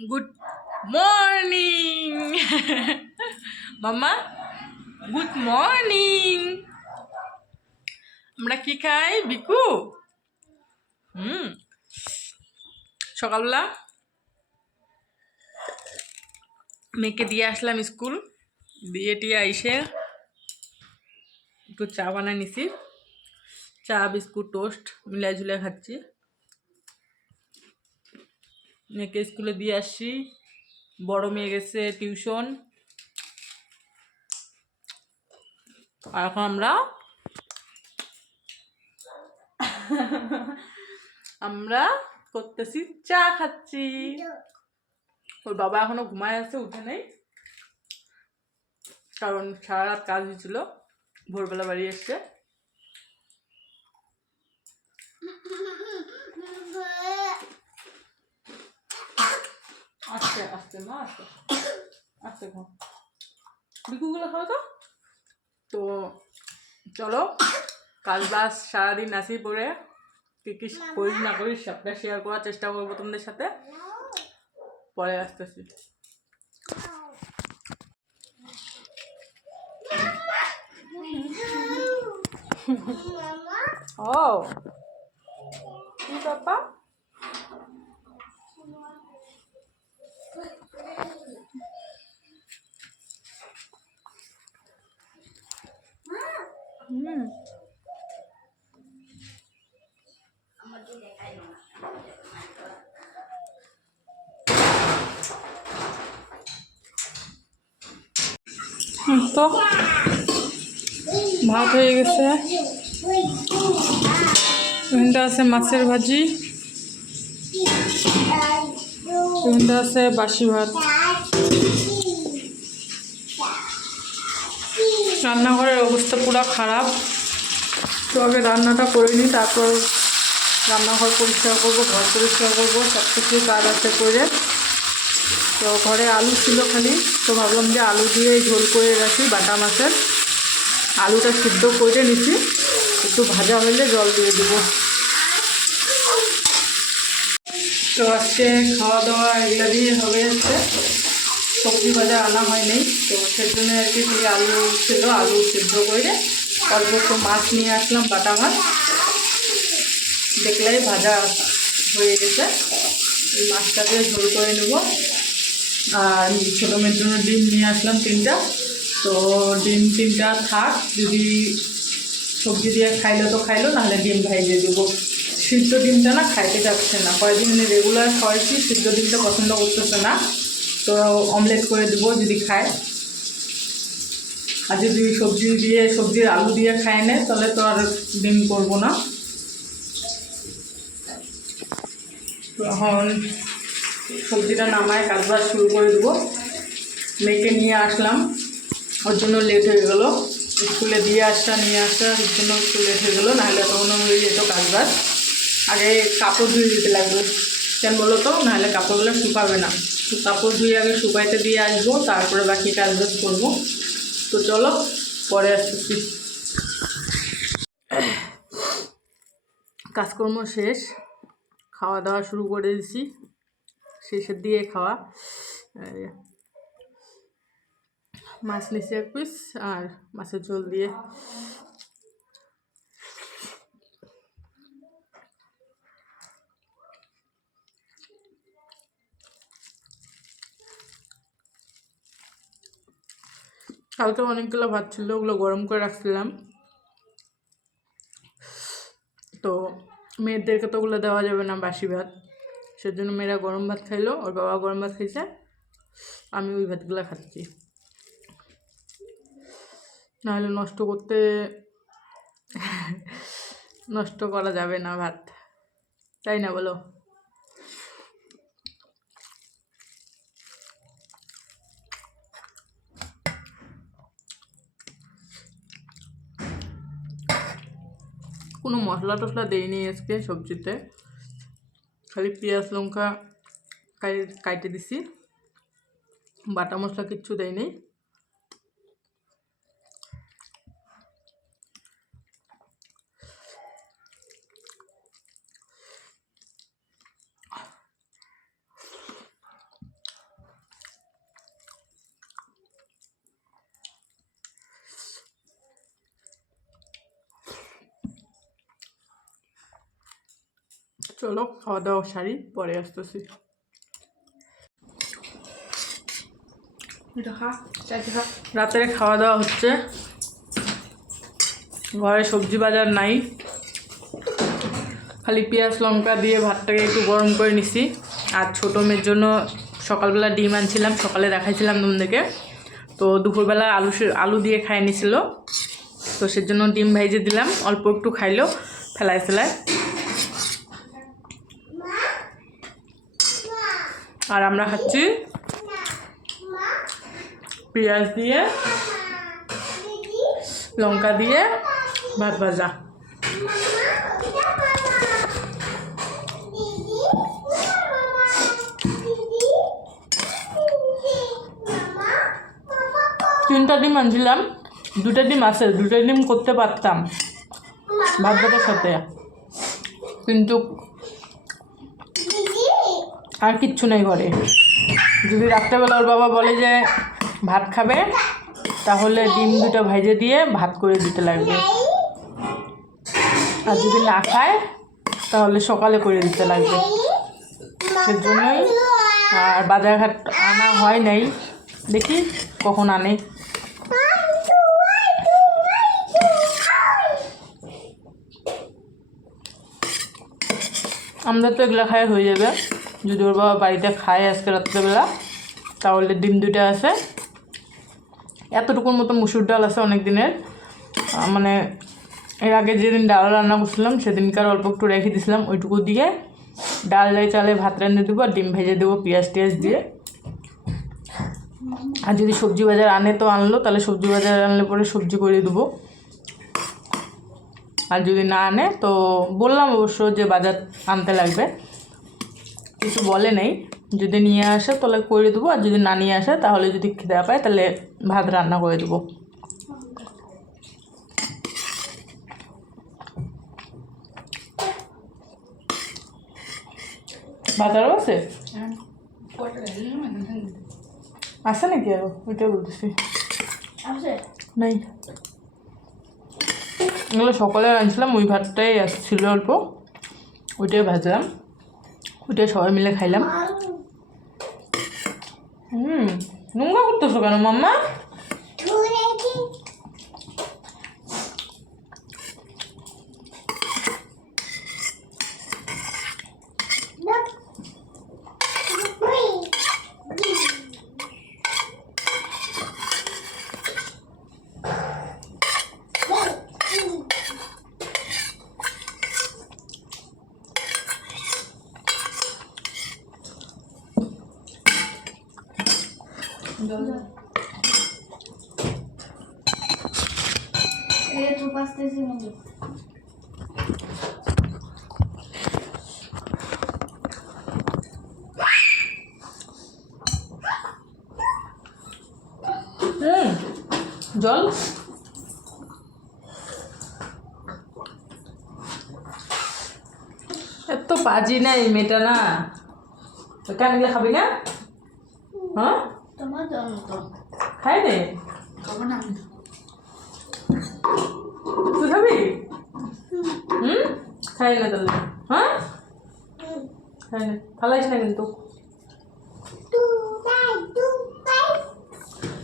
Good morning মাম্মা, good morning. আমরা কি খাই বিকু? সকালবেলা মেয়েকে দিয়ে আসলাম স্কুল, দিয়ে টিয়ে আইসে একটু চা বানাই নিছি। চা বিস্কুট টোস্ট মিলাই ঝুলাই খাচ্ছি। মেয়েকে স্কুলে দিয়ে আসছি, বড় মেয়ে গেছে টিউশন। আর এখন আমরা আমরা করতেছি চা খাচ্ছি। ওর বাবা এখনো ঘুমায় আছে, উঠে নেই, কারণ সারা রাত কাজ হয়েছিল, ভোরবেলা বাড়ি এসছে। আস্তে আস্তে মা, আস্তে আস্তে খাও, বিকুগুলো খাও তো। তো চলো, কাজ বাস সারাদিন নাচি পড়ে কি কি করিস না করিস সবটা শেয়ার করার চেষ্টা করবো তোমাদের সাথে, পরে আসতেছি। ও কি বাবা, তো ভাত হয়ে গেছে, এখানটা আছে মাছের ভাজি, এখানটা আছে বাসি ভাত। রান্নাঘরের অবস্থা পুরো খারাপ, তো আগে রান্নাটা করে নিই, তারপর রান্নাঘর পরিষ্কার করবো, ঘর পরিষ্কার করবো, সব কিছু কাজ আছে করে। তো ঘরে আলু ছিল খালি, তো ভাবলাম যে আলু দিয়ে ঝোল করে রাখি বাটা মাছের। আলুটা সিদ্ধ করে নিচ্ছি, একটু ভাজা হলে জল দিয়ে দেবো। তো আজকে খাওয়া দাওয়া এগুলো দিয়ে হবে, হচ্ছে সবজি ভাজা আনা হয়নি, তো সেই জন্য আর কি খালি আলু ছিল, আলু সিদ্ধ করে অল্প একটু মাছ নিয়ে আসলাম, বাটা মাছ, দেখলেই ভাজা হয়ে গেছে। এই মাছটা দিয়ে ঝোল করে নেব। আর ছোটো মেয়ের জন্য ডিম নিয়ে আসলাম 3টা, তো ডিম 3টা থাক, যদি সবজি দিয়ে খাইলো তো খাইলো, নাহলে ডিম ভাইজে দেবো। সিদ্ধ ডিমটা না খাইতে যাচ্ছে না, কয়েকদিন রেগুলার খাওয়াইছি, সিদ্ধ ডিমটা পছন্দ করতেছে না, তো অমলেট করে দেবো যদি খায়। আর যদি সবজির আলু দিয়ে খায় নেয়, তাহলে তো আর ডিম করবো না। তো এখন সবজিটা নামায় কাজবাজ শুরু করে দেবো। মেয়েকে নিয়ে আসলাম, ওর জন্য লেট হয়ে গেলো, স্কুলে দিয়ে আসা নিয়ে আসা, ওর জন্য একটু লেট হয়ে গেলো, নাহলে তখনও হয়ে যেত কাজবাজ। আগে কাপড় ধুয়ে দিতে লাগবে, কেন বলো তো, নাহলে কাপড়গুলো শুকাবে না। তো কাপড় ধুয়ে আগে শুকাইতে দিয়ে আসবো, তারপরে বাকি কাজবাজ করবো। তো চলো পরে আসতেছি। কাজকর্ম শেষ, খাওয়া দাওয়া শুরু করে দিছি, শেষের দিয়ে খাওয়া। মাছ নিচে 1 পিস আর মাছের ঝোল দিয়ে। কালকে অনেকগুলো ভাত ছিল, ওগুলো গরম করে রাখছিলাম, তো মেয়েদেরকে তো ওগুলো দেওয়া যাবে না, বাসি ভাত, সেজন্য মেয়েরা গরম ভাত খাইলো, ওর বাবা গরম ভাত খাইছে, আমি ওই ভাতগুলো খাচ্ছি, নাহলে নষ্ট করা যাবে না ভাত, তাই না বলো? কোনো মশলা টশলা দেইনি আজকে সবজিতে, খালি পেঁয়াজ লঙ্কা কাইটে দিছি, বাটা মশলা কিচ্ছু দেয়নি। চলো খাওয়া দাওয়া সারি, পরে আসতেছি। রাতের খাওয়া দাওয়া হচ্ছে, ঘরে সবজি বাজার নাই, খালি পেঁয়াজ লঙ্কা দিয়ে ভাতটাকে একটু গরম করে নিছি। আর ছোটো মেয়ের জন্য সকালবেলা ডিম আনছিলাম, সকালে দেখাইছিলাম তোমাদেরকে। তো দুপুরবেলা আলু দিয়ে খাই নিছিল, তো সেজন্য ডিম ভেজে দিলাম, অল্প একটু খাইলো ফেলায়। আর আমরা খাচ্ছি পেঁয়াজ দিয়ে লঙ্কা দিয়ে ভাত ভাজা। তিনটা ডিম আনছিলাম, 2টা ডিম আছে, 2টা ডিম করতে পারতাম ভাত ভাতের সাথে, কিন্তু আর কিচ্ছু নেই ঘরে। যদি রাত্রেবেলা ওর বাবা বলে যে ভাত খাবে, তাহলে ডিম 2টা ভেজে দিয়ে ভাত করে দিতে লাগবে, আর যদি না খায় তাহলে সকালে করে দিতে লাগবে। সেজন্যই আর বাজারঘাট আনা হয় নাই, দেখি কখন আনে। আমরা তো এগুলো খাই হয়ে যাবে, যদি ওর বাবা বাড়িতে খায় আজকে রাত্রেবেলা, তাহলে ডিম 2টা আছে, এতটুকুর মতো মুসুর ডাল আছে অনেক দিনের, মানে এর আগে যেদিন ডাল রান্না করছিলাম সেদিনকার অল্প একটু রেখে দিয়েছিলাম, ওইটুকু দিয়ে ডাল চালে ভাত রান্না দেবো, আর ডিম ভেজে দেবো পেঁয়াজ টিয়াজ দিয়ে। আর যদি সবজি বাজার আনে তো আনলো, তাহলে সবজি বাজার আনলে পরে সবজি করে দেবো। আর যদি না আনে তো বললাম অবশ্য যে বাজার আনতে লাগবে, কিছু বলে নেই, যদি নিয়ে আসে তাহলে করে দেবো, আর যদি না নিয়ে আসে তাহলে যদি খিদে পায় তাহলে ভাত রান্না করে দেবো। ভাত আরও আছে, আছে নাকি আরো? ওইটা বলতেছি নাই, এগুলো সকালে আনছিলাম, ওই ভাতটাই আসছিল অল্প, ওইটাই ভাজলাম, ওইটাই সবাই মিলে খাইলাম। নোংরা করতেছো কেন মাম্মা? জল এত পাজি না এই মেয়েটা, না কেন গেলে খাবি না? হ্যাঁ খাই রে, তুই খাবি? খাই না তাহলে, হ্যাঁ খাই না, ফালাইস না কিন্তু।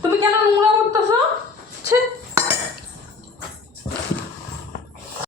তুমি কেন নোংরা করতেছো?